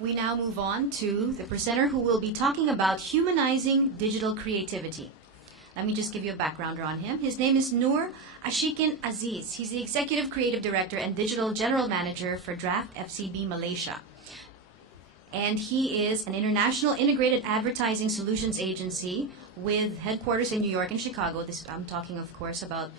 We now move on to the presenter who will be talking about humanizing digital creativity. Let me just give you a backgrounder on him. His name is Noor Aziz. He's the Executive Creative Director and Digital General Manager for Draft FCB Malaysia. And he is an international integrated advertising solutions agency with headquarters in New York and Chicago. I'm talking, of course, about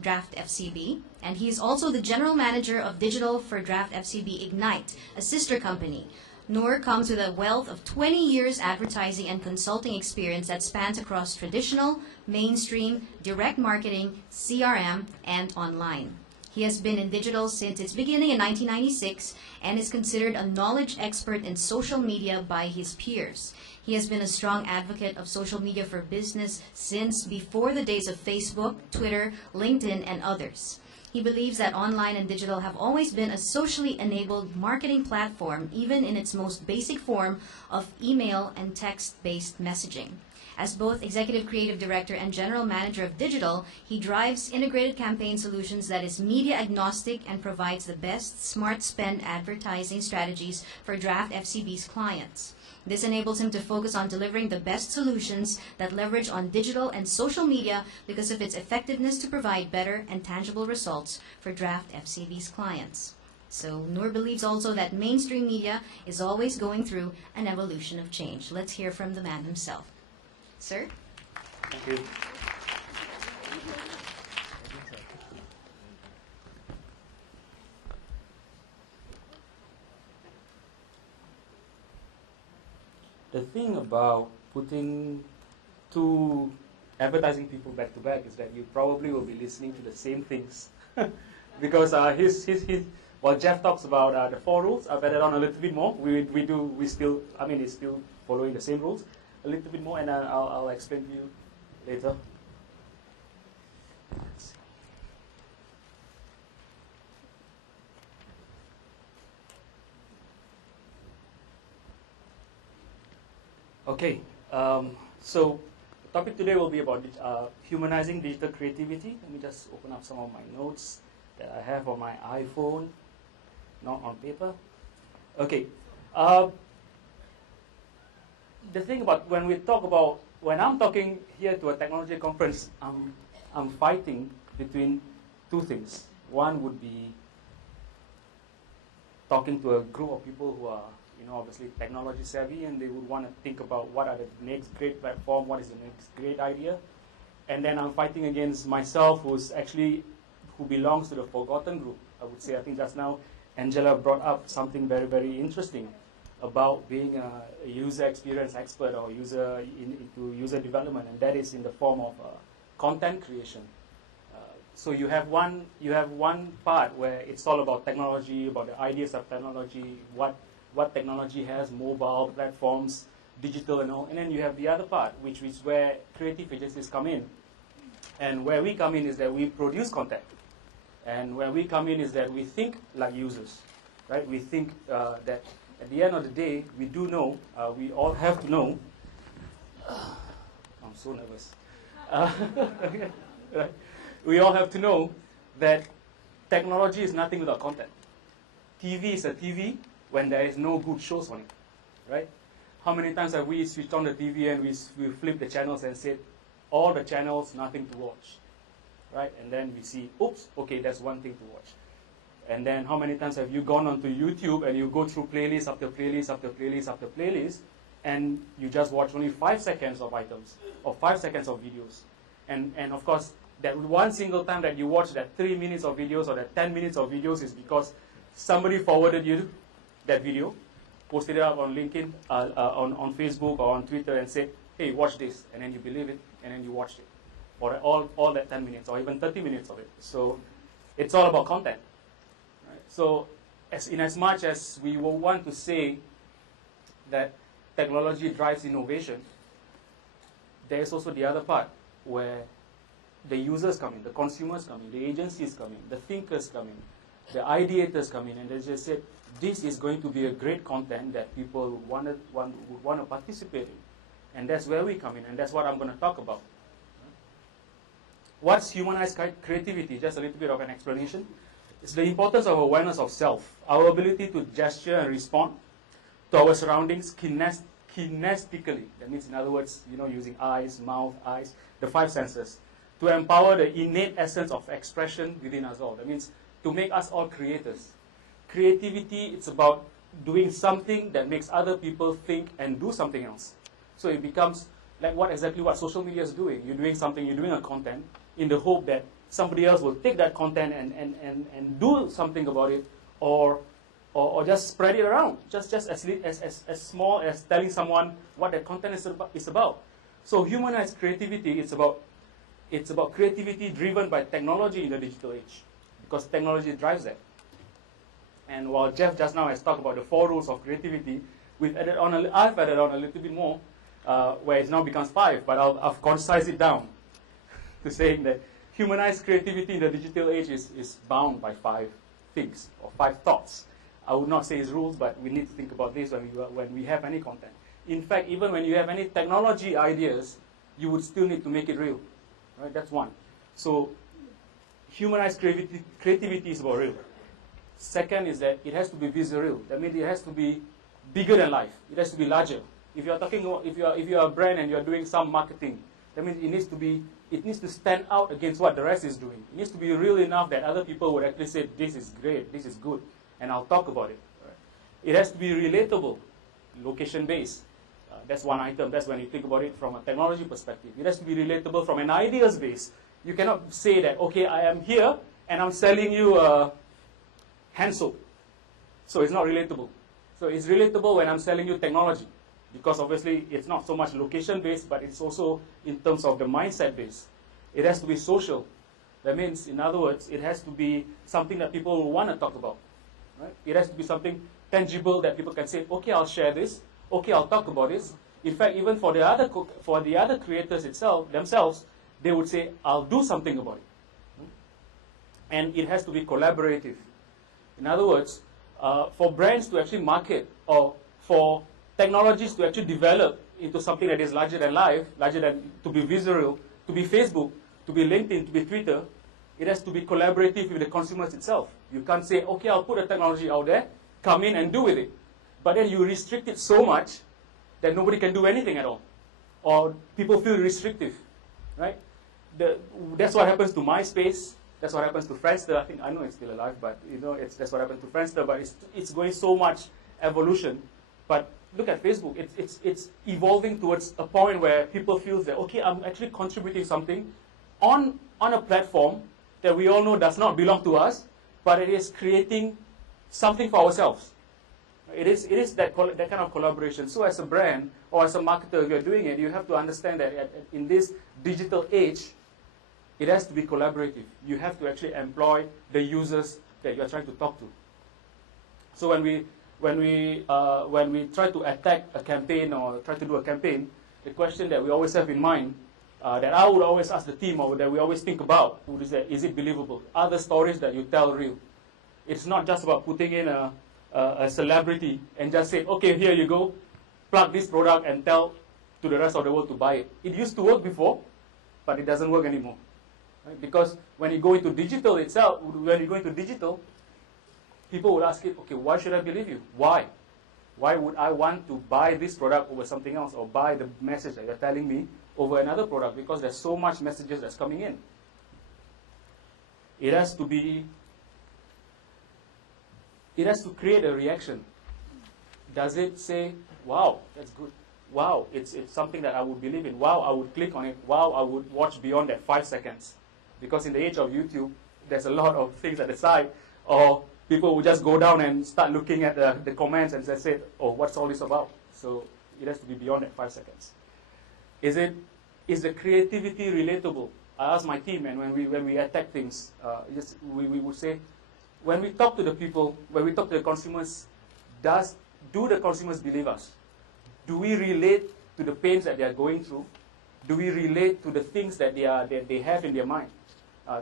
Draft FCB. And he's also the General Manager of Digital for Draft FCB Ignite, a sister company. Noor comes with a wealth of 20 years advertising and consulting experience that spans across traditional, mainstream, direct marketing, CRM, and online. He has been in digital since its beginning in 1996 and is considered a knowledge expert in social media by his peers. He has been a strong advocate of social media for business since before the days of Facebook, Twitter, LinkedIn, and others. He believes that online and digital have always been a socially enabled marketing platform, even in its most basic form of email and text-based messaging. As both Executive Creative Director and General Manager of Digital, he drives integrated campaign solutions that is media agnostic and provides the best smart spend advertising strategies for Draft FCB's clients. This enables him to focus on delivering the best solutions that leverage on digital and social media because of its effectiveness to provide better and tangible results for Draft FCB's clients. So Noor believes also that mainstream media is always going through an evolution of change. Let's hear from the man himself. Sir? Thank you. The thing about putting two advertising people back to back is that you probably will be listening to the same things. Because while Jeff talks about the 4 rules, I've added on a little bit more. It's still following the same rules a little bit more, and I'll explain to you later. Let's see. Okay, so the topic today will be about humanizing digital creativity. Let me just open up some of my notes that I have on my iPhone, not on paper. Okay, the thing about when I'm talking here to a technology conference, I'm fighting between two things. One would be talking to a group of people who are obviously technology savvy, and they would want to think about what are the next great platform, what is the next great idea. And then I'm fighting against myself, who belongs to the forgotten group. I would say, I think just now, Angela brought up something very, very interesting about being a user experience expert or into user development, and that is in the form of content creation. So you have one part where it's all about technology, about the ideas of technology, what technology has, mobile platforms, digital and all. And then you have the other part, which is where creative agencies come in. And where we come in is that we produce content. And where we come in is that we think like users, right? We think that at the end of the day, we do know, we all have to know. I'm so nervous. Right? We all have to know that technology is nothing without content. TV is a TV when there is no good shows on it, right? How many times have we switched on the TV and we flip the channels and said, all the channels, nothing to watch, right? And then we see, oops, okay, that's one thing to watch. And then how many times have you gone onto YouTube and you go through playlist after playlist after playlist after playlist, and you just watch only 5 seconds of items, or 5 seconds of videos. And of course, that one single time that you watch that 3 minutes of videos or that 10 minutes of videos is because somebody forwarded you that video, posted it up on LinkedIn, on Facebook or on Twitter and said, hey, watch this. And then you believe it, and then you watched it. Or all that 10 minutes, or even 30 minutes of it. So it's all about content. Right? So in as much as we will want to say that technology drives innovation, there is also the other part where the users come in, the consumers come in, the agencies come in, the thinkers come in, the ideators come in, and they just said, this is going to be a great content that people would want to participate in. And that's where we come in, and that's what I'm going to talk about. What's humanized creativity? Just a little bit of an explanation. It's the importance of awareness of self, our ability to gesture and respond to to our surroundings kinesthetically. That means, in other words, using eyes, mouth, eyes, the five senses, to empower the innate essence of expression within us all. That means to make us all creators. Creativity, it's about doing something that makes other people think and do something else. So it becomes like exactly what social media is doing. You're doing something, you're doing a content in the hope that somebody else will take that content and do something about it, or just spread it around, just as small as telling someone what that content is about. So humanized creativity, it's about creativity driven by technology in the digital age, because technology drives that. And while Jeff just now has talked about the 4 rules of creativity, I've added on a little bit more, where it now becomes 5, but I've concised it down to saying that humanized creativity in the digital age is bound by 5 things, or 5 thoughts. I would not say it's rules, but we need to think about this when we have any content. In fact, even when you have any technology ideas, you would still need to make it real. Right? That's one. So humanized creativity is about real. Second is that it has to be visceral. That means it has to be bigger than life. It has to be larger. If you are a brand and you are doing some marketing, that means it needs to stand out against what the rest is doing. It needs to be real enough that other people would actually say, this is great, this is good, and I'll talk about it. Right? It has to be relatable, location-based. That's one item. That's when you think about it from a technology perspective. It has to be relatable from an ideas base. You cannot say that, okay, I am here and I'm selling you a hand soap. So it's not relatable. So it's relatable when I'm selling you technology, because obviously it's not so much location-based, but it's also in terms of the mindset-based. It has to be social. That means, in other words, it has to be something that people will want to talk about. Right? It has to be something tangible that people can say, okay, I'll share this. Okay, I'll talk about this. In fact, even for the other creators themselves, they would say, I'll do something about it. And it has to be collaborative. In other words, for brands to actually market, or for technologies to actually develop into something that is larger than life, to be visceral, to be Facebook, to be LinkedIn, to be Twitter, it has to be collaborative with the consumers itself. You can't say, okay, I'll put a technology out there, come in and do with it. But then you restrict it so much that nobody can do anything at all. Or people feel restrictive, right? That's what happens to MySpace. That's what happens to Friendster. I know it's still alive, but that's what happened to Friendster. But it's going so much evolution. But look at Facebook. It's evolving towards a point where people feel that, okay, I'm actually contributing something on a platform that we all know does not belong to us, but it is creating something for ourselves. It is that kind of collaboration. So as a brand or as a marketer, if you're doing it, you have to understand that in this digital age, it has to be collaborative. You have to actually employ the users that you're trying to talk to. So when we try to attack a campaign or try to do a campaign, the question that we always have in mind, that I would always ask the team, or that we always think about, is that, is it believable? Are the stories that you tell real? It's not just about putting in a celebrity and just say, okay, here you go, plug this product and tell to the rest of the world to buy it. It used to work before, but it doesn't work anymore. Right? Because when you go into digital itself, people would ask it, okay, why should I believe you? Why? Why would I want to buy this product over something else, or buy the message that you're telling me over another product? Because there's so much messages that's coming in. It has to create a reaction. Does it say, wow, that's good. Wow, it's something that I would believe in. Wow, I would click on it. Wow, I would watch beyond that 5 seconds. Because in the age of YouTube, there's a lot of things at the side, or people will just go down and start looking at the comments and just say, oh, what's all this about? So it has to be beyond that 5 seconds. Is the creativity relatable? I asked my team, and when we attack things, we would say, when we talk to the people, when we talk to the consumers, do the consumers believe us? Do we relate to the pains that they are going through? Do we relate to the things that they have in their mind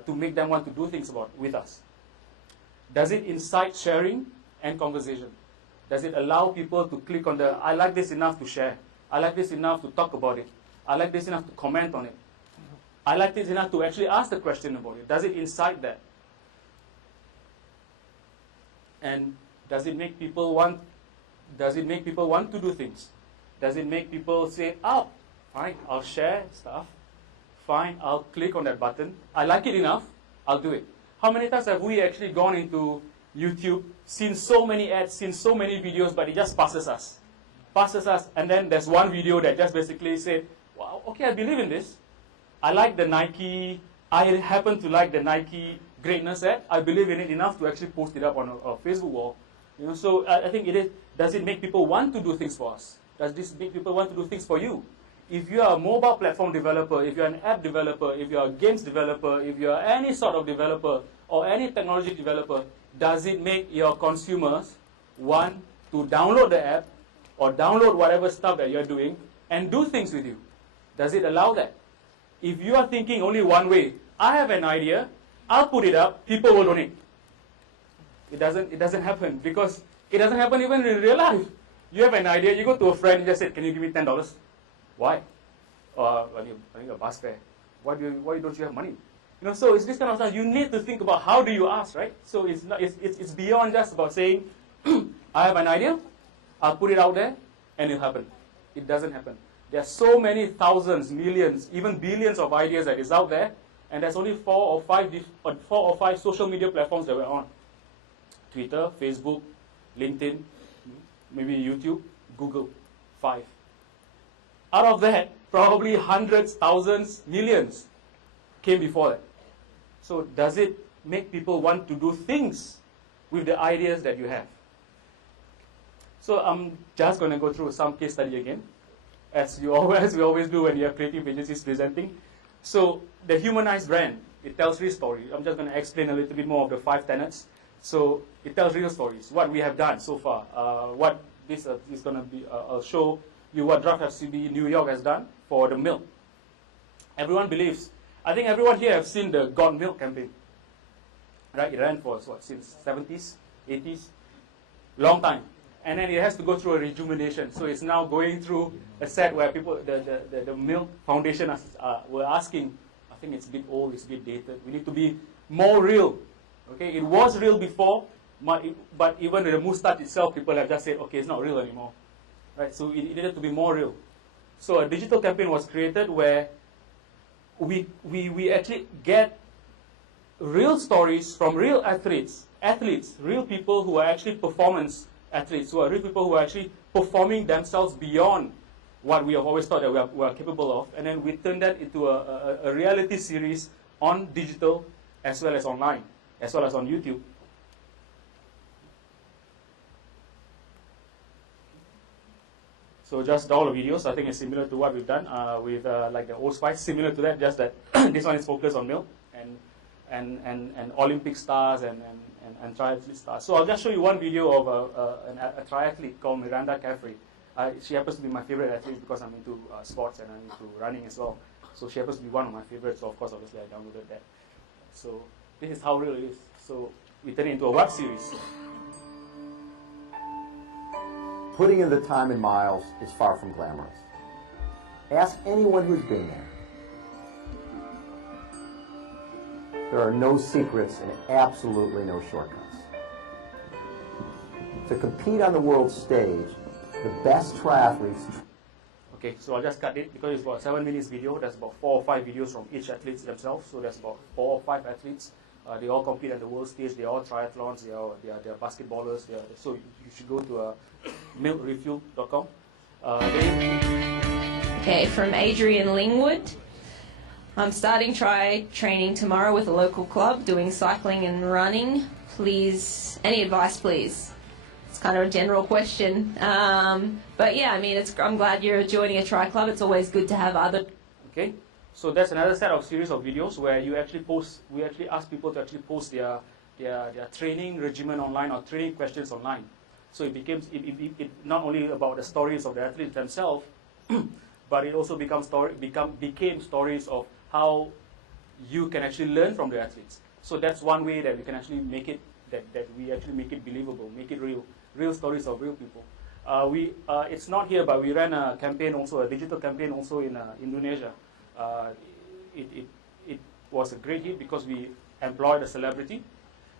to make them want to do things with us? Does it incite sharing and conversation? Does it allow people to click on I like this enough to share. I like this enough to talk about it. I like this enough to comment on it. I like this enough to actually ask the question about it. Does it incite that? And does it make people want Does it make people want to do things? Does it make people say, oh, fine, I'll share stuff. Fine, I'll click on that button. I like it enough, I'll do it. How many times have we actually gone into YouTube, seen so many ads, seen so many videos, but it just passes us? Passes us, and then there's one video that just basically said, wow, okay, I believe in this. I like the Nike, I happen to like the Nike greatness ad. I believe in it enough to actually post it up on a Facebook wall. You know, so I think it is, does it make people want to do things for us? Does this make people want to do things for you? If you are a mobile platform developer, if you're an app developer, if you're a games developer, if you're any sort of developer or any technology developer, does it make your consumers want to download the app or download whatever stuff that you're doing and do things with you? Does it allow that? If you are thinking only one way, I have an idea, I'll put it up, people will donate. It doesn't happen, because it doesn't happen even in real life. You have an idea, you go to a friend and just say, can you give me $10? Why? I need a bus fare. Why don't you have money? You know, so it's this kind of stuff. You need to think about how do you ask, right? So it's beyond just about saying, I have an idea, I'll put it out there, and it'll happen. It doesn't happen. There are so many thousands, millions, even billions of ideas that is out there, and there's only 4 or 5 social media platforms that we're on. Twitter, Facebook, LinkedIn, maybe YouTube, Google. 5. Out of that, probably hundreds, thousands, millions came before that. So does it make people want to do things with the ideas that you have? So I'm just going to go through some case study again, as we always do when you have creative agencies presenting. So the Humanized brand, it tells real story. I'm just going to explain a little bit more of the 5 tenets. So it tells real stories, what we have done so far, what this is going to be. I'll show you what Draft FCB New York has done for the milk. Everyone believes, I think everyone here have seen the Got Milk campaign. Right? It ran for what, since 70s, 80s, long time. And then it has to go through a rejuvenation. So it's now going through a set where people, the Milk Foundation were asking, I think it's a bit old, it's a bit dated. We need to be more real. Okay, it was real before, but even the moustache itself, people have just said, okay, it's not real anymore. Right? So it needed to be more real. So a digital campaign was created where we actually get real stories from real athletes, real people who are actually performance athletes, who are real people who are actually performing themselves beyond what we have always thought that we are capable of. And then we turn that into a reality series on digital as well as online, as well as on YouTube. So just all the videos, I think it's similar to what we've done with like the Old Spice, similar to that, just that this one is focused on milk and Olympic stars and triathlete stars. So I'll just show you one video of a triathlete called Miranda Caffrey. She happens to be my favorite athlete because I'm into sports and I'm into running as well. So she happens to be one of my favorites, so of course, obviously, I downloaded that. So this is how real it is. So we turn it into a web series. Putting in the time and miles is far from glamorous. Ask anyone who's been there. There are no secrets and absolutely no shortcuts. To compete on the world stage, the best triathletes... Okay, so I'll just cut it because it's about 7 minutes video. There's about 4 or 5 videos from each athlete themselves. So there's about 4 or 5 athletes. They all compete at the world stage. They're all triathlons. They're basketballers. So you should go to milkrefuel.com. Okay, from Adrian Lingwood. I'm starting training tomorrow with a local club, doing cycling and running. Please, any advice, please? It's kind of a general question. But yeah, I mean, I'm glad you're joining a tri club. It's always good to have other... Okay. So that's another set of series of videos where you actually post. We actually ask people to actually post their training regimen online or training questions online. So it became not only about the stories of the athletes themselves, but it also became stories of how you can actually learn from the athletes. So that's one way that we can actually make it that we actually make it believable, make it real stories of real people. It's not here, but we ran a campaign also, a digital campaign also in Indonesia. It was a great hit because we employed a celebrity,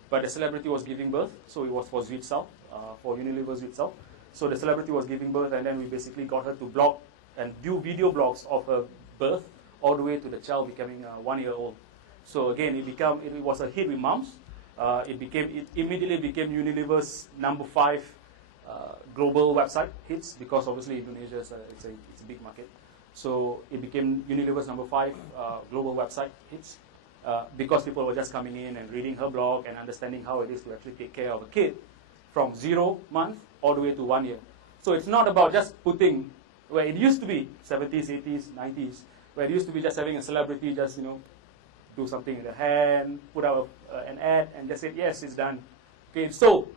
but the celebrity was giving birth, so it was for Zwitsal, for Unilever Zwitsal. So the celebrity was giving birth, and then we basically got her to blog and do video blogs of her birth all the way to the child becoming 1 year old. So again, it was a hit with moms. It immediately became Unilever's #5 global website hits, because obviously Indonesia it's a big market. So it became Unilever's #5 global website hits because people were just coming in and reading her blog and understanding how it is to actually take care of a kid from 0 month all the way to 1 year. So it's not about just putting, where it used to be 70s, 80s, 90s, where it used to be just having a celebrity just do something in the hand, put out an ad, and just say, yes, it's done. Okay, so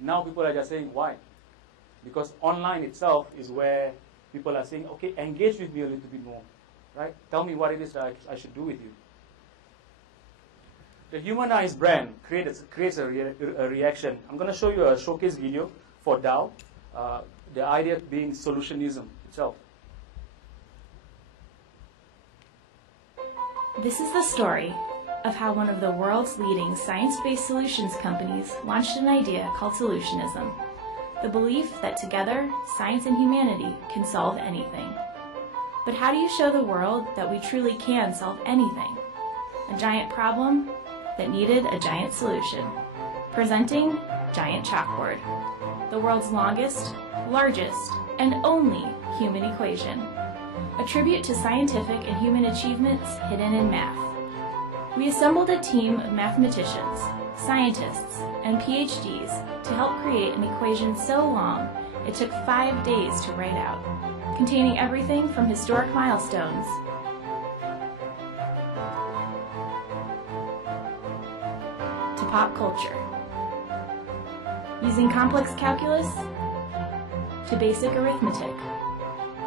now people are just saying, why? Because online itself is where people are saying, okay, engage with me a little bit more, right? Tell me what it is that I should do with you. The humanized brand creates a reaction. I'm going to show you a showcase video for DAO, the idea being solutionism itself. This is the story of how one of the world's leading science-based solutions companies launched an idea called solutionism, the belief that together, science and humanity can solve anything. But how do you show the world that we truly can solve anything? A giant problem that needed a giant solution. Presenting Giant Chalkboard, the world's longest, largest, and only human equation. A tribute to scientific and human achievements hidden in math. We assembled a team of mathematicians, scientists, and PhDs to help create an equation so long it took 5 days to write out, containing everything from historic milestones to pop culture, using complex calculus to basic arithmetic,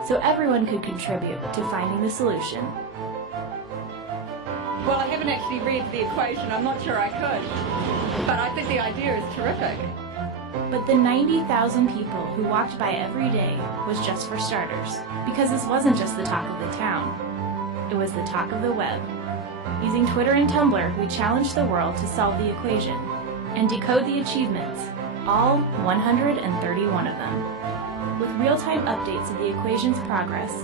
so everyone could contribute to finding the solution. Well, I haven't actually read the equation. I'm not sure I could. But I think the idea is terrific. But the 90,000 people who walked by every day was just for starters, because this wasn't just the talk of the town. It was the talk of the web. Using Twitter and Tumblr, we challenged the world to solve the equation and decode the achievements, all 131 of them. With real-time updates of the equation's progress,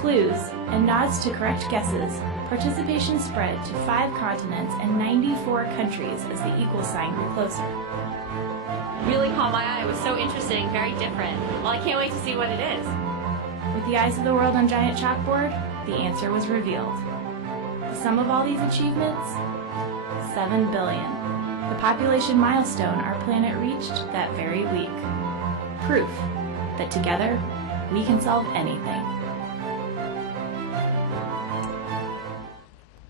clues, and nods to correct guesses, participation spread to 5 continents and 94 countries as the equal sign grew closer. Really caught my eye. It was so interesting, very different. Well, I can't wait to see what it is. With the eyes of the world on giant chalkboard, the answer was revealed. The sum of all these achievements? 7 billion. The population milestone our planet reached that very week. Proof that together, we can solve anything.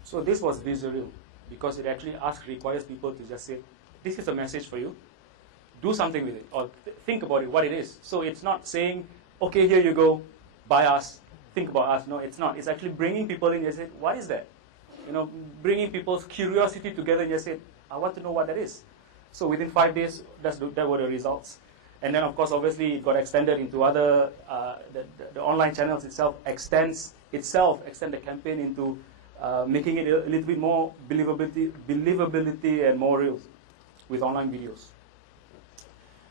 So this was visual because it actually requires people to just say, this is a message for you, do something with it, or think about it, what it is. So it's not saying, okay, here you go, buy us, think about us. No, it's not. It's actually bringing people in and say, what is that? Bringing people's curiosity together and just say, I want to know what that is. So within 5 days, that were the results. And then, of course, obviously, it got extended into other, the online channels itself extend the campaign into making it a little bit more believability and more real with online videos.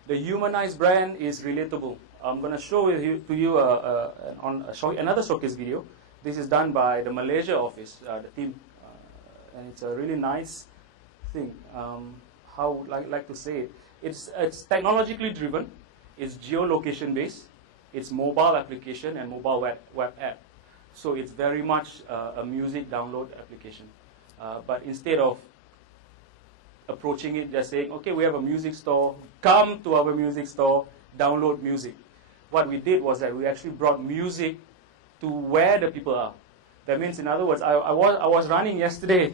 The humanized brand is relatable. I'm going to show to you another showcase video. This is done by the Malaysia office, the team, and it's a really nice thing. How would I like to say it? It's technologically driven. It's geolocation based. It's mobile application and mobile web app. So it's very much a music download application. But instead of approaching it just saying, okay, we have a music store, come to our music store, download music. What we did was that we actually brought music to where the people are. That means, in other words, I was running yesterday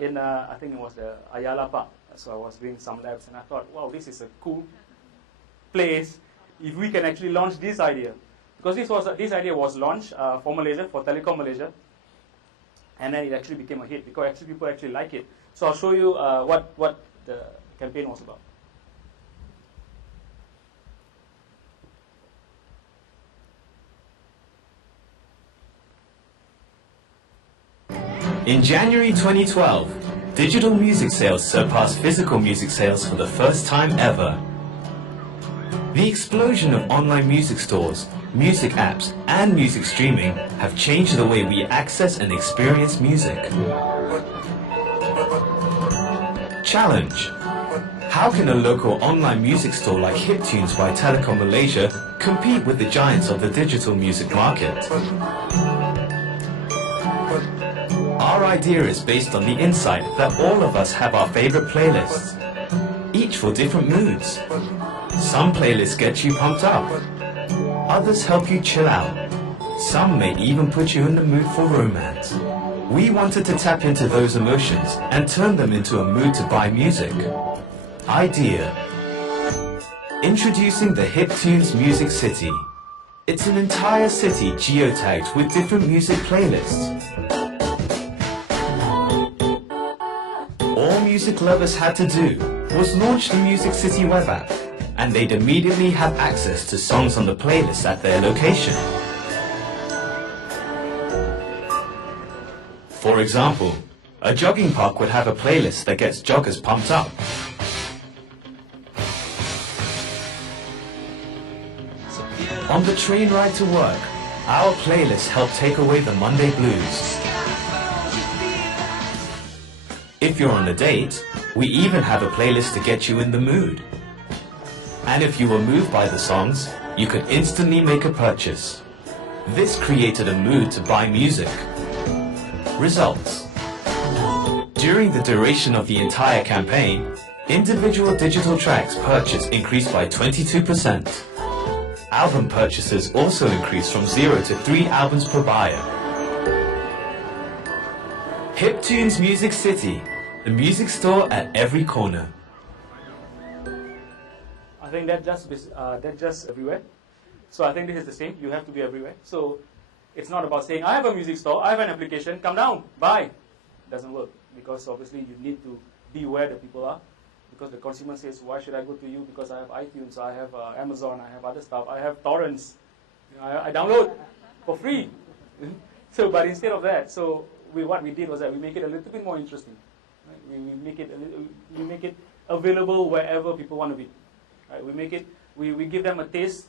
in, I think it was the Ayala Park. So I was doing some labs and I thought, wow, this is a cool place if we can actually launch this idea. Because this idea was launched for Malaysia, for Telecom Malaysia, and then it actually became a hit because actually people actually like it. So I'll show you what the campaign was about. In January 2012, digital music sales surpassed physical music sales for the first time ever. The explosion of online music stores, music apps, and music streaming have changed the way we access and experience music. Challenge. How can a local online music store like HipTunes by Telekom Malaysia compete with the giants of the digital music market? Our idea is based on the insight that all of us have our favorite playlists, each for different moods. Some playlists get you pumped up, others help you chill out, some may even put you in the mood for romance. We wanted to tap into those emotions and turn them into a mood to buy music. Idea. Introducing the HipTunes Music City. It's an entire city geotagged with different music playlists. All music lovers had to do was launch the Music City web app, and they'd immediately have access to songs on the playlist at their location. For example, a jogging park would have a playlist that gets joggers pumped up. On the train ride to work, our playlist helped take away the Monday blues. If you're on a date, we even have a playlist to get you in the mood. And if you were moved by the songs, you could instantly make a purchase. This created a mood to buy music. Results. During the duration of the entire campaign, individual digital tracks purchased increased by 22%. Album purchases also increased from 0 to 3 albums per buyer. HipTunes Music City, the music store at every corner. I think that's just everywhere. So I think this is the same. You have to be everywhere. So it's not about saying, I have a music store, I have an application, come down, buy. Doesn't work, because obviously you need to be where the people are. Because the consumer says, why should I go to you? Because I have iTunes, I have Amazon, I have other stuff, I have torrents. You know, I download for free. So, but instead of that, what we did was that we make it a little bit more interesting. Right? We make it available wherever people want to be. Right? We give them a taste,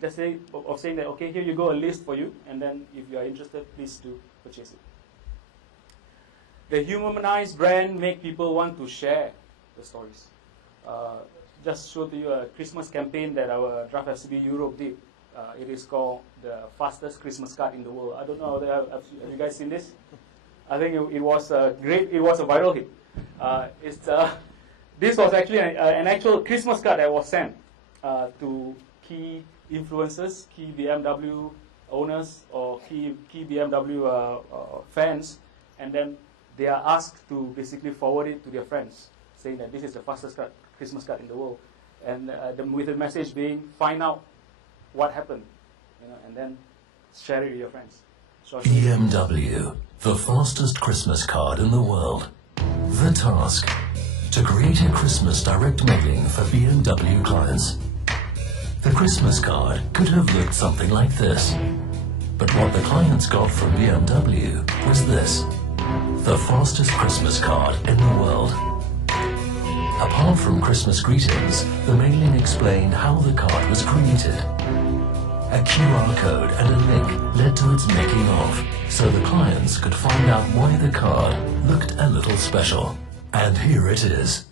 just saying that, okay, here you go, a list for you, and then if you are interested, please do purchase it. The humanized brand make people want to share the stories. Just show to you a Christmas campaign that our Draft FCB Europe did. It is called the fastest Christmas card in the world. I don't know, have you guys seen this? I think it was a viral hit. This was actually an actual Christmas card that was sent to key influencers, key BMW owners, or key BMW fans, and then they are asked to basically forward it to their friends, saying that this is the fastest Christmas card in the world, and with the message being, find out what happened, and then share it with your friends. BMW, the fastest Christmas card in the world. The task: to create a Christmas direct mailing for BMW clients. The Christmas card could have looked something like this, but what the clients got from BMW was this: the fastest Christmas card in the world. Apart from Christmas greetings, the mailing explained how the card was created. A QR code and a link led to its making of, so the clients could find out why the card looked a little special. And here it is.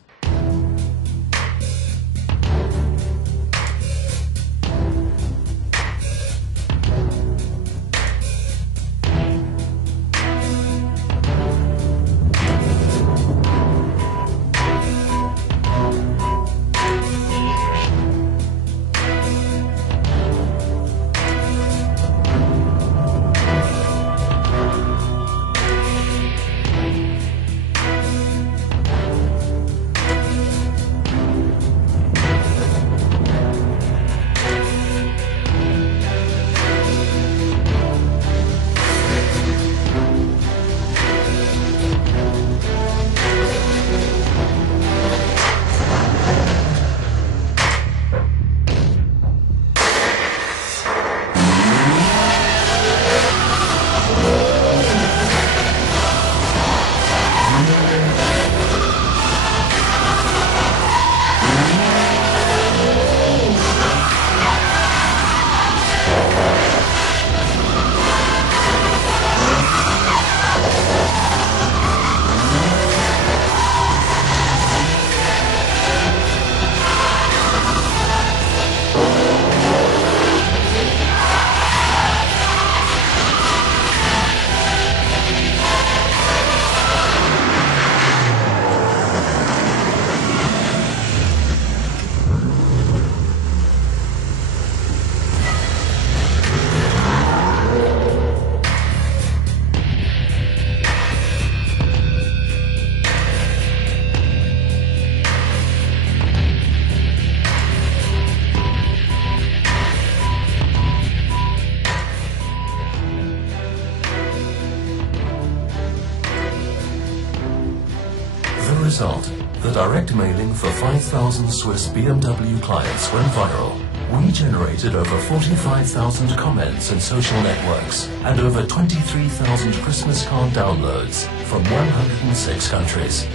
direct mailing for 5,000 Swiss BMW clients went viral. We generated over 45,000 comments in social networks and over 23,000 Christmas card downloads from 106 countries.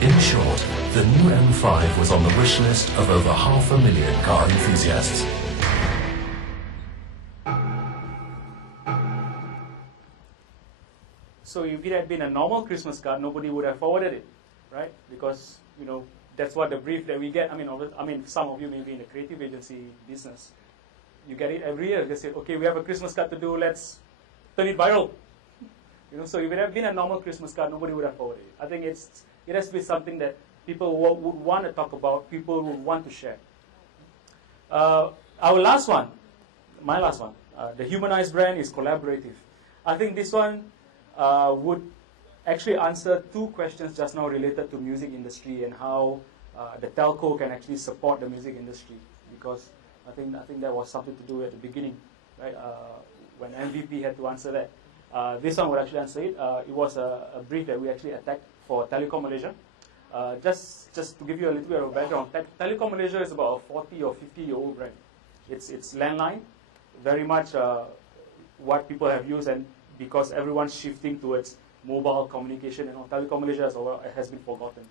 In short, the new M5 was on the wish list of over 500,000 car enthusiasts. So if it had been a normal Christmas card, nobody would have forwarded it, right? Because, you know, that's what the brief that we get. I mean, some of you may be in the creative agency business. You get it every year. They say, okay, we have a Christmas card to do. Let's turn it viral. You know, so if it had been a normal Christmas card, nobody would have forwarded it. I think it has to be something that people would want to talk about, people would want to share. Our last one, my last one, the Humanized brand is collaborative. I think this one would actually answer two questions just now related to music industry and how the telco can actually support the music industry, because I think that was something to do at the beginning, right? When MVP had to answer that. This one would actually answer it. It was a brief that we actually attacked for Telecom Malaysia. Just to give you a little bit of background, Telecom Malaysia is about a 40 or 50-year-old brand. It's landline, very much what people have used, and because everyone's shifting towards mobile communication, and Telecom Malaysia has been forgotten.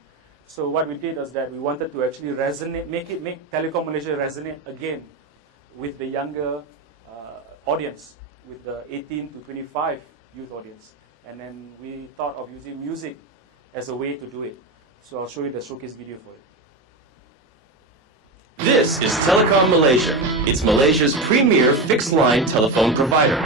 So what we did was that we wanted to actually make Telecom Malaysia resonate again with the younger audience, with the 18 to 25 youth audience. And then we thought of using music as a way to do it. So I'll show you the showcase video for it. This is Telecom Malaysia. It's Malaysia's premier fixed-line telephone provider.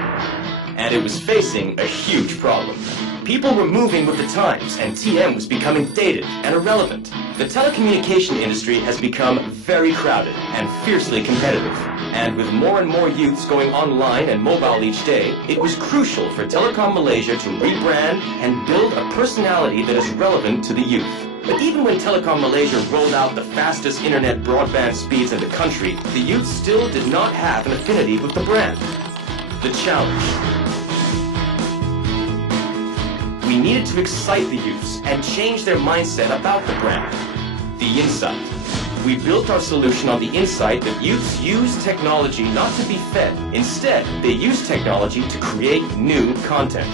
And it was facing a huge problem. People were moving with the times, and TM was becoming dated and irrelevant. The telecommunication industry has become very crowded and fiercely competitive. And with more and more youths going online and mobile each day, it was crucial for Telecom Malaysia to rebrand and build a personality that is relevant to the youth. But even when Telecom Malaysia rolled out the fastest internet broadband speeds in the country, the youth still did not have an affinity with the brand. The challenge. We needed to excite the youths and change their mindset about the brand. The insight. We built our solution on the insight that youths use technology not to be fed. Instead, they use technology to create new content.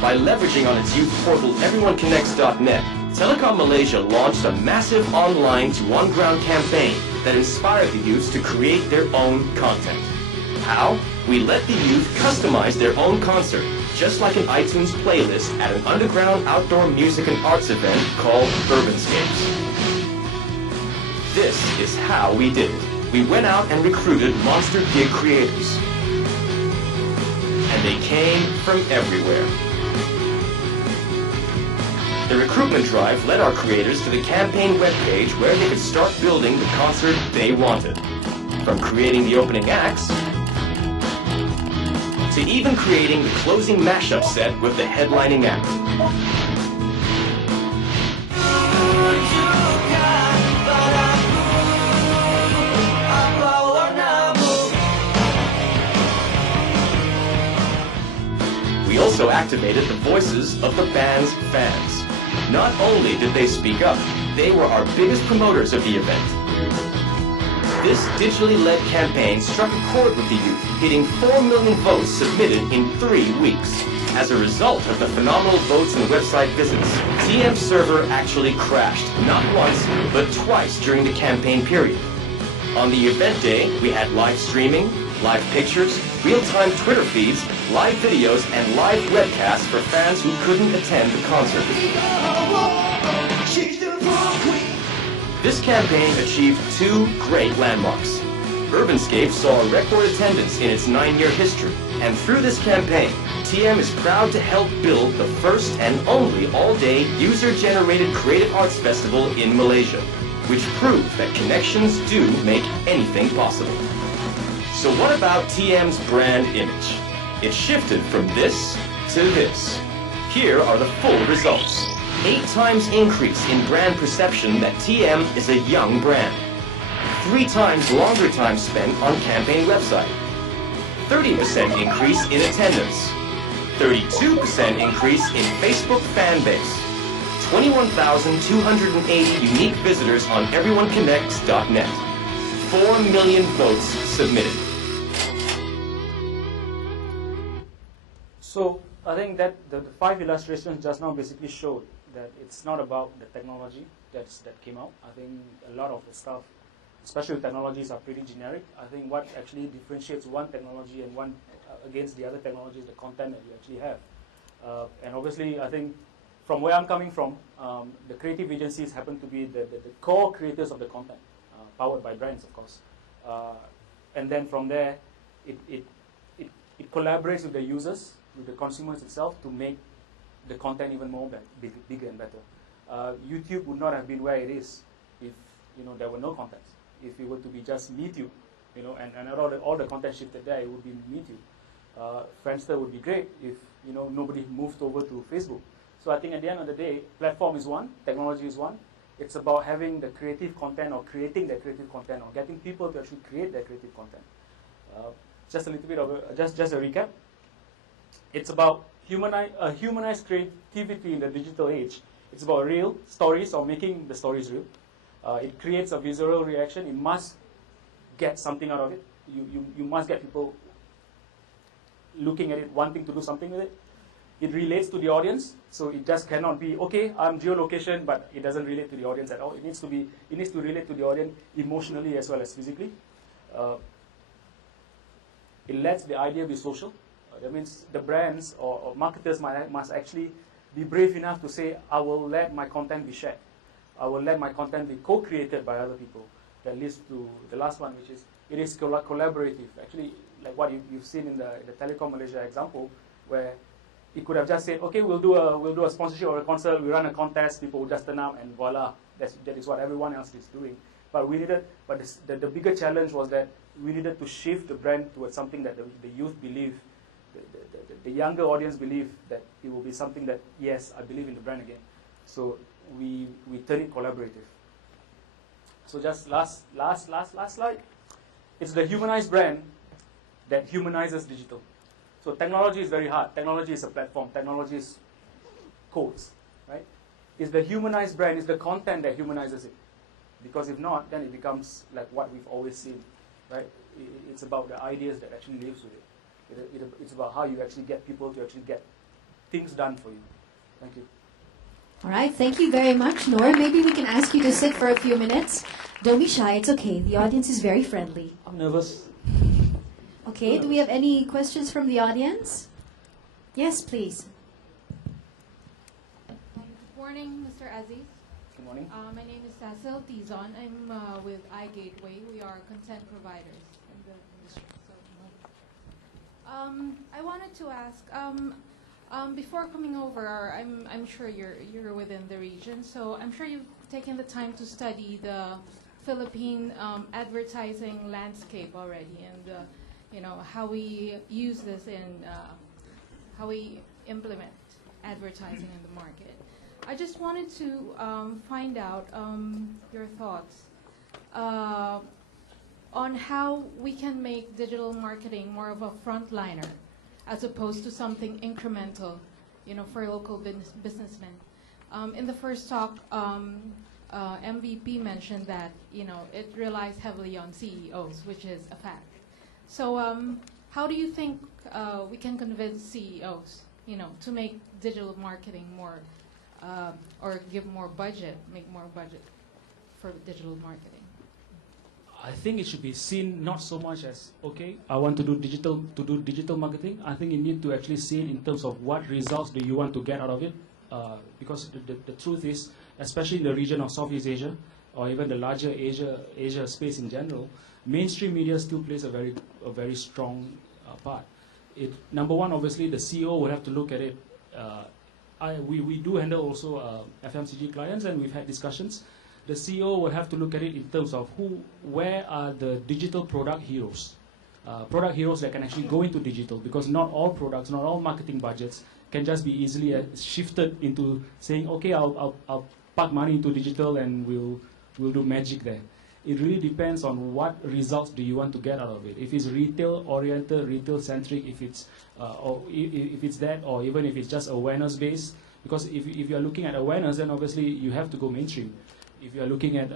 By leveraging on its youth portal everyoneconnects.net, Telecom Malaysia launched a massive online to on-ground campaign that inspired the youths to create their own content. How? We let the youth customize their own concert, just like an iTunes playlist at an underground outdoor music and arts event called Urbanscapes. This is how we did it. We went out and recruited monster gig creators. And they came from everywhere. The recruitment drive led our creators to the campaign webpage where they could start building the concert they wanted. From creating the opening acts, to even creating the closing mashup set with the headlining act. We also activated the voices of the band's fans. Not only did they speak up, they were our biggest promoters of the event. This digitally led campaign struck a chord with the youth, hitting 4 million votes submitted in 3 weeks. As a result of the phenomenal votes and website visits, TM's server actually crashed, not once, but twice during the campaign period. On the event day, we had live streaming, live pictures, real-time Twitter feeds, live videos, and live webcasts for fans who couldn't attend the concert. This campaign achieved 2 great landmarks. Urbanscape saw a record attendance in its 9-year history, and through this campaign, TM is proud to help build the first and only all-day user-generated creative arts festival in Malaysia, which proved that connections do make anything possible. So what about TM's brand image? It shifted from this to this. Here are the full results. 8 times increase in brand perception that TM is a young brand. 3 times longer time spent on campaign website. 30% increase in attendance. 32% increase in Facebook fan base. 21,280 unique visitors on everyoneconnects.net. 4 million votes submitted. So I think that the 5 illustrations just now basically showed that it's not about the technology that came out. I think a lot of the stuff, especially technologies, are pretty generic. I think what actually differentiates one technology and one against the other technology is the content that you actually have. And obviously, I think from where I'm coming from, the creative agencies happen to be the core creators of the content, powered by brands, of course. And then from there, it collaborates with the users, with the consumers itself, to make the content even more bigger and better. YouTube would not have been where it is if there were no content. If it were to be just MeToo, and all the content shifted there, it would be MeToo. Friendster would be great if nobody moved over to Facebook. So I think at the end of the day, platform is one, technology is one. It's about having the creative content or creating that creative content or getting people to actually create that creative content. Just a little bit of just a recap. It's about humanized creativity in the digital age. It's about real stories or making the stories real. It creates a visceral reaction. It must get something out of it. You must get people looking at it, wanting to do something with it. It relates to the audience, so it just cannot be, okay, I'm geolocation, but it doesn't relate to the audience at all. It needs to relate to the audience emotionally as well as physically. It lets the idea be social. That means the brands or marketers must actually be brave enough to say, I will let my content be shared. I will let my content be co-created by other people. That leads to the last one, which is, it is collaborative. Actually, like what you've seen in the Telecom Malaysia example, where it could have just said, okay, we'll do a sponsorship or a concert, we run a contest, people will just turn up, and voila, that is what everyone else is doing. But the bigger challenge was that we needed to shift the brand towards something that the youth believe, the younger audience believe, that it will be something that, yes, I believe in the brand again. So we turn it collaborative. So just last slide. It's the humanized brand that humanizes digital. So technology is very hard. Technology is a platform. Technology is codes, right? It's the humanized brand, it's the content that humanizes it. Because if not, then it becomes like what we've always seen, right? It's about the ideas that actually lives with it. It's about how you actually get people to actually get things done for you. Thank you. All right, thank you very much, Noor. Maybe we can ask you to sit for a few minutes. Don't be shy, it's okay. The audience is very friendly. I'm nervous. Okay, do we have any questions from the audience? Yes, please. Good morning, Mr. Aziz. Good morning. My name is Cecil Tizon. I'm with iGateway. We are content providers in the industry. I wanted to ask, before coming over, I'm sure you're within the region, so I'm sure you've taken the time to study the Philippine advertising landscape already, and how we use this in how we implement advertising in the market. I just wanted to find out your thoughts on how we can make digital marketing more of a frontliner as opposed to something incremental, for local businessmen. In the first talk, MVP mentioned that, it relies heavily on CEOs, which is a fact. So how do you think we can convince CEOs, to make digital marketing more, or give more budget, make more budget for digital marketing? I think it should be seen not so much as, okay, I want to do digital marketing. I think you need to actually see it in terms of what results do you want to get out of it. Because the truth is, especially in the region of Southeast Asia, or even the larger Asia space in general, mainstream media still plays a very strong part. Number one, obviously, the CEO would have to look at it. We do handle also FMCG clients, and we've had discussions. The CEO will have to look at it in terms of where are the digital product heroes. Product heroes that can actually go into digital, because not all products, not all marketing budgets can just be easily shifted into saying, okay, I'll park money into digital and we'll do magic there. It really depends on what results do you want to get out of it. If it's retail-oriented, retail-centric, if it's that, or even if it's just awareness-based, Because if you are looking at awareness, then obviously you have to go mainstream. If you are looking at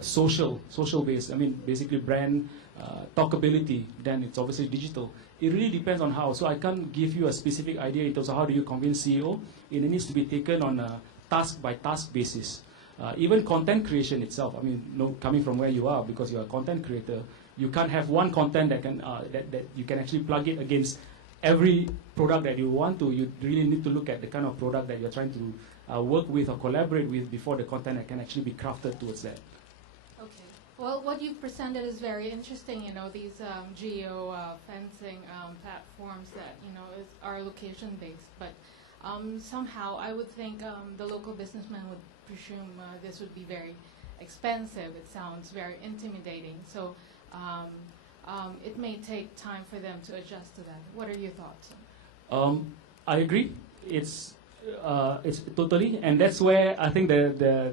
social base, I mean basically brand talkability, then it's obviously digital. It really depends on how. So I can't give you a specific idea in terms of how do you convince CEO. It needs to be taken on a task by task basis. Even content creation itself. I mean, coming from where you are, because you're a content creator, you can't have one content that can that you can actually plug it against every product that you want to. You really need to look at the kind of product that you're trying to work with or collaborate with before the content that can actually be crafted towards that. Okay. Well, what you've presented is very interesting. You know, these geo fencing platforms that are location based, but somehow I would think the local businessman would presume this would be very expensive. It sounds very intimidating. So it may take time for them to adjust to that. What are your thoughts? I agree. It's totally, and that's where I think the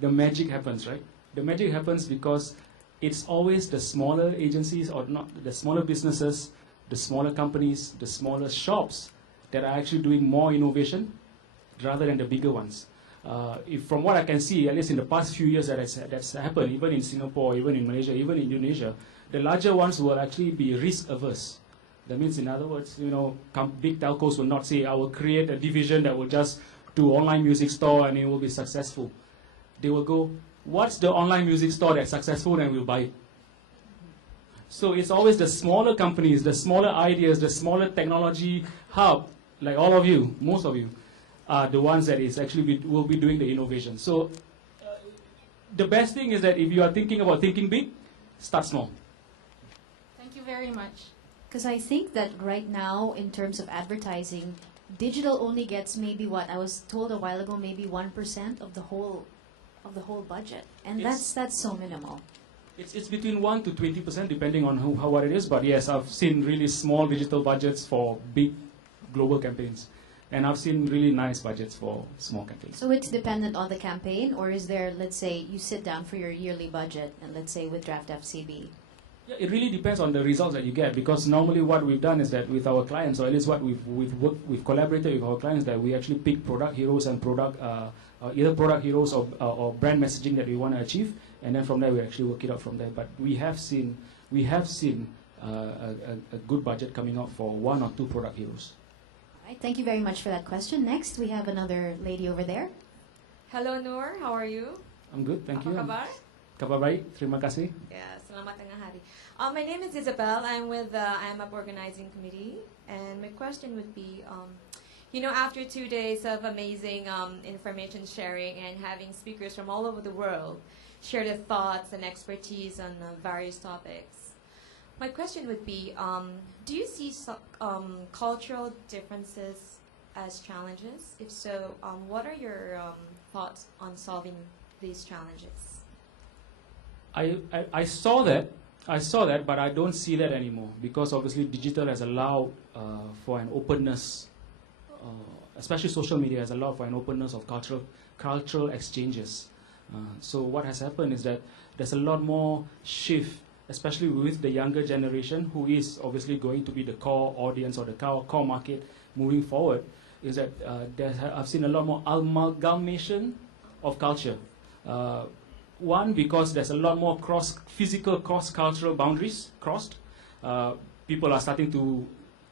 magic happens, right? The magic happens because it's always the smaller agencies, or not the smaller businesses, the smaller companies, the smaller shops that are actually doing more innovation rather than the bigger ones. From what I can see, at least in the past few years that's happened, even in Singapore, even in Malaysia, even in Indonesia, the larger ones will actually be risk averse. That means, in other words, big telcos will not say, I will create a division that will just do online music store and it will be successful. They will go, what's the online music store that's successful, and we'll buy it. So it's always the smaller companies, the smaller ideas, the smaller technology hub, like all of you, most of you, are the ones that is actually will be doing the innovation. So the best thing is that if you are thinking about thinking big, start small. Thank you very much. Because I think that right now, in terms of advertising, digital only gets maybe what I was told a while ago, maybe 1% of the whole budget, and that's so minimal. It's between 1 to 20% depending on what it is. But yes, I've seen really small digital budgets for big global campaigns, and I've seen really nice budgets for small campaigns. So it's dependent on the campaign, or is there, let's say, you sit down for your yearly budget, and let's say with Draft FCB? Yeah, it really depends on the results that you get, because normally what we've done is that with our clients, or at least what we've collaborated with our clients, that we actually pick product heroes and either product heroes or brand messaging that we want to achieve, and then from there we actually work it out from there. But we have seen a good budget coming out for 1 or 2 product heroes. All right, thank you very much for that question. Next, we have another lady over there. Hello, Noor. How are you? I'm good, thank you. Apa kabar? Kabar baik, terima kasih. Yeah, selamat tengah hari. My name is Isabel. I'm with the IMAP Organizing Committee, and my question would be, after 2 days of amazing information sharing and having speakers from all over the world share their thoughts and expertise on various topics, my question would be, do you see cultural differences as challenges? If so, what are your thoughts on solving these challenges? I saw that, but I don't see that anymore, because obviously digital has allowed for an openness, especially social media has allowed for an openness of cultural exchanges. So what has happened is that there's a lot more shift, especially with the younger generation, who is obviously going to be the core audience or the core market moving forward, is that I've seen a lot more amalgamation of culture. One, because there's a lot more cross-cultural boundaries crossed. People are starting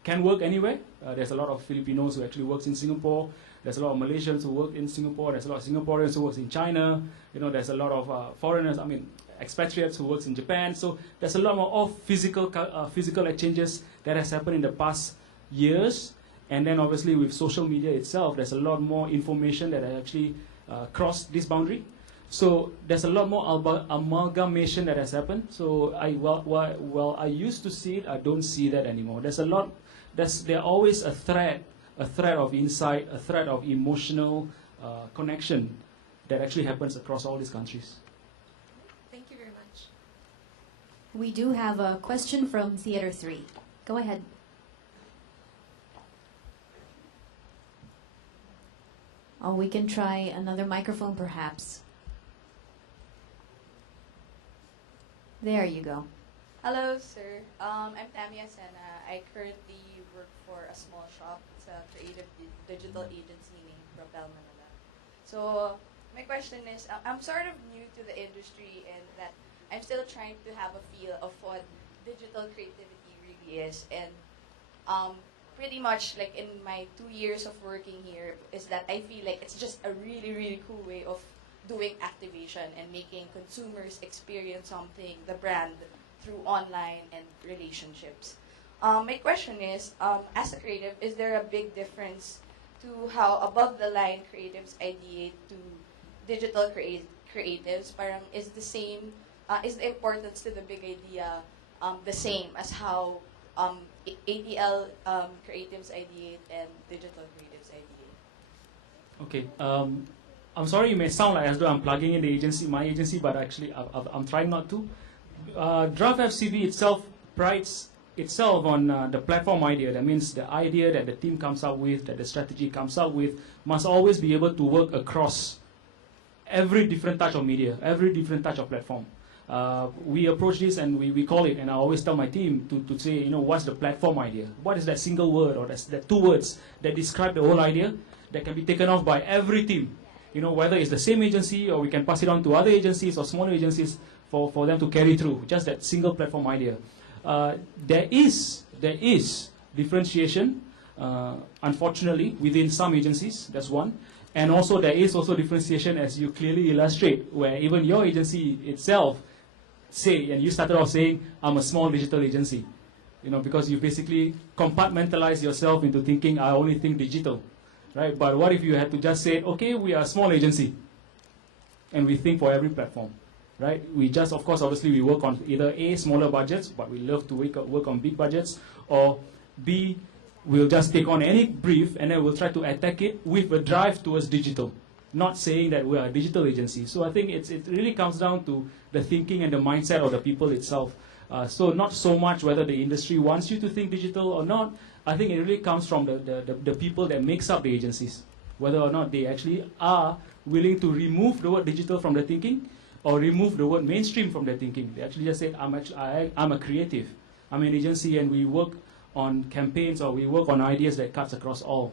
can work anywhere. There's a lot of Filipinos who actually works in Singapore. There's a lot of Malaysians who work in Singapore. There's a lot of Singaporeans who works in China. There's a lot of foreigners, expatriates who works in Japan. So there's a lot more of physical exchanges that has happened in the past years. And then obviously with social media itself, there's a lot more information that has actually crossed this boundary. So there's a lot more amalgamation that has happened. So I used to see it, I don't see that anymore. There's always a thread of insight, a thread of emotional connection that actually happens across all these countries. Thank you very much. We do have a question from Theater 3. Go ahead. Oh, we can try another microphone perhaps. There you go. Hello, sir. I'm Tamia Sena. I currently work for a small shop. It's a creative digital agency named Propel Manila. So my question is, I'm sort of new to the industry and that I'm still trying to have a feel of what digital creativity really is. And pretty much like in my 2 years of working here is that I feel like it's just a really, really cool way of doing activation and making consumers experience something, the brand, through online and relationships. My question is, as a creative, is there a big difference to how above-the-line creatives ideate to digital creatives? Parang is the same, is the importance to the big idea the same as how ATL creatives ideate and digital creatives ideate? Okay. I'm sorry, you may sound like as though I'm plugging in the agency, my agency, but actually I'm trying not to. Draft FCB itself prides itself on the platform idea. That means the idea that the team comes up with, that the strategy comes up with, must always be able to work across every different touch of media, every different touch of platform. We approach this and we call it, and I always tell my team to say, you know, what's the platform idea? What is that single word or that two words that describe the whole idea that can be taken off by every team? You know, whether it's the same agency or we can pass it on to other agencies or smaller agencies for them to carry through, just that single platform idea. There is differentiation, unfortunately, within some agencies, that's one. And also there is also differentiation, as you clearly illustrate, where even your agency itself say, and you started off saying, I'm a small digital agency. You know, because you basically compartmentalize yourself into thinking, I only think digital. Right? But what if you had to just say, okay, we are a small agency, and we think for every platform, right? We just, of course, obviously we work on either A, smaller budgets, but we love to work on big budgets, or B, we'll just take on any brief, and then we'll try to attack it with a drive towards digital, not saying that we are a digital agency. So I think it really comes down to the thinking and the mindset of the people itself. So not so much whether the industry wants you to think digital or not. I think it really comes from the people that makes up the agencies, whether or not they actually are willing to remove the word digital from their thinking or remove the word mainstream from their thinking. They actually just say, I'm a creative, I'm an agency, and we work on campaigns or we work on ideas that cuts across all.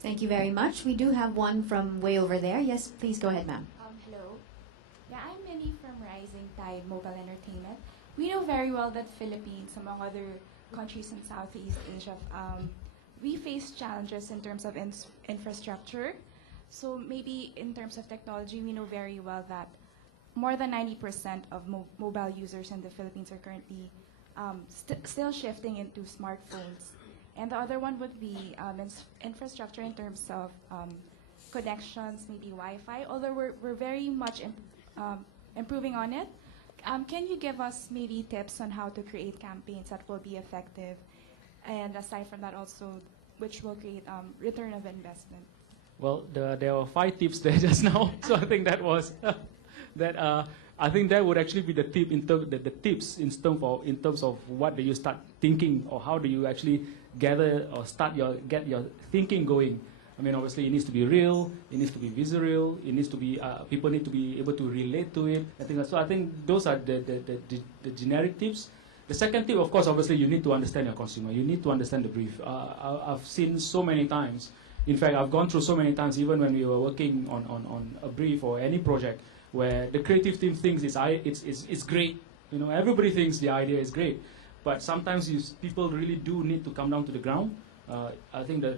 Thank you very much. We do have one from way over there. Yes, please go ahead, ma'am. Hello. Yeah, I'm Minnie from Rising Tide Mobile Entertainment. We know very well that Philippines, among other countries in Southeast Asia, we face challenges in terms of infrastructure. So maybe in terms of technology, we know very well that more than 90% of mobile users in the Philippines are currently still shifting into smartphones. And the other one would be infrastructure in terms of connections, maybe Wi-Fi, although we're very much improving on it. Can you give us maybe tips on how to create campaigns that will be effective? And aside from that also, which will create return of investment? Well, there were 5 tips there just now, so I think that was I think that would actually be the tip the tips in terms of what do you start thinking, or how do you actually gather or get your thinking going. I mean, obviously, it needs to be real, it needs to be visceral, it needs to be people need to be able to relate to it. So I think those are the generic tips. The second tip, of course, obviously, you need to understand your consumer. You need to understand the brief. I've seen so many times. In fact, I've gone through so many times, even when we were working on a brief or any project, where the creative team thinks it's great. You know, everybody thinks the idea is great, but sometimes people really do need to come down to the ground. I think the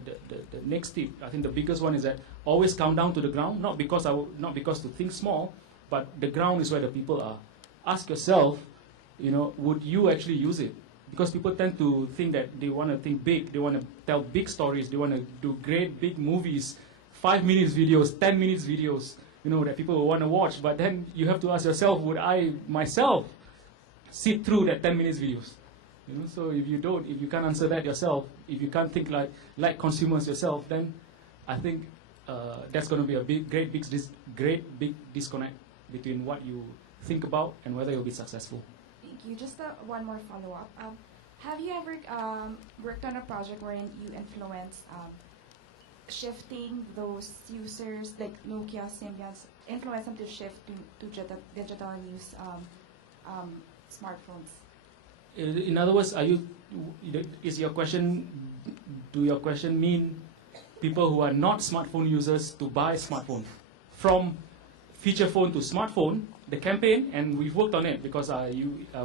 next tip, I think the biggest one is that always come down to the ground, not because to think small, but the ground is where the people are. Ask yourself, you know, would you actually use it? Because people tend to think that they want to think big, they want to tell big stories, they want to do great big movies, 5 minutes videos, 10 minutes videos, you know, that people will want to watch. But then you have to ask yourself, would I myself sit through that 10 minutes videos? You know, so if you can't answer that yourself, if you can't think like consumers yourself, then I think that's going to be a great big disconnect between what you think about and whether you'll be successful. Thank you. Just one more follow-up. Have you ever worked on a project wherein you influence shifting those users, like Nokia, Symbians, influence them to shift to digital and use smartphones? In other words, is your question, do your question mean people who are not smartphone users to buy smartphone? From feature phone to smartphone, the campaign, and we've worked on it because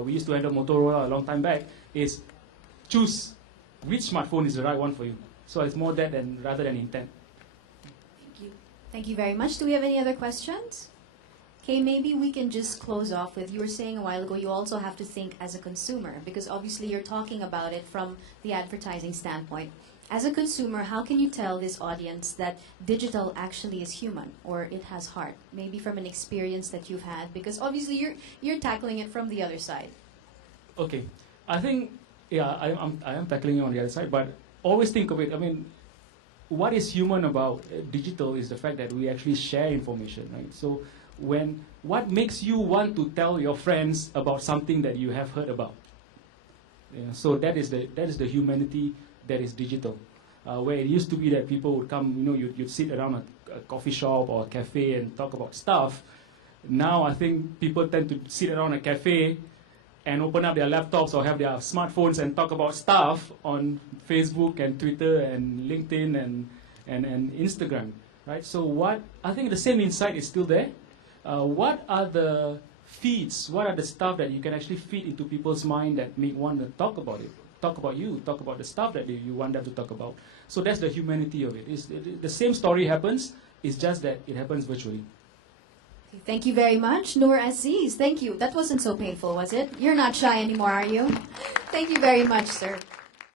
we used to handle Motorola a long time back, is choose which smartphone is the right one for you. So it's more that rather than intent. Thank you. Thank you very much. Do we have any other questions? Okay, maybe we can just close off with, you were saying a while ago, you also have to think as a consumer, because obviously you're talking about it from the advertising standpoint. As a consumer, how can you tell this audience that digital actually is human, or it has heart? Maybe from an experience that you've had, because obviously you're tackling it from the other side. Okay, I think, yeah, I am tackling it on the other side, but always think of it, I mean, what is human about digital is the fact that we actually share information, right? So what makes you want to tell your friends about something that you have heard about? Yeah, so that is the humanity that is digital. Where it used to be that people would come, you'd sit around a coffee shop or a cafe and talk about stuff. Now I think people tend to sit around a cafe and open up their laptops or have their smartphones and talk about stuff on Facebook and Twitter and LinkedIn and Instagram, right? So I think the same insight is still there. What are the feeds? What are the stuff that you can actually feed into people's mind that make one to talk about it? Talk about you, talk about the stuff that you want them to talk about. So that's the humanity of it. The same story happens, it's just that it happens virtually. Thank you very much, Noor, Aziz. Thank you. That wasn't so painful, was it? You're not shy anymore, are you? Thank you very much, sir.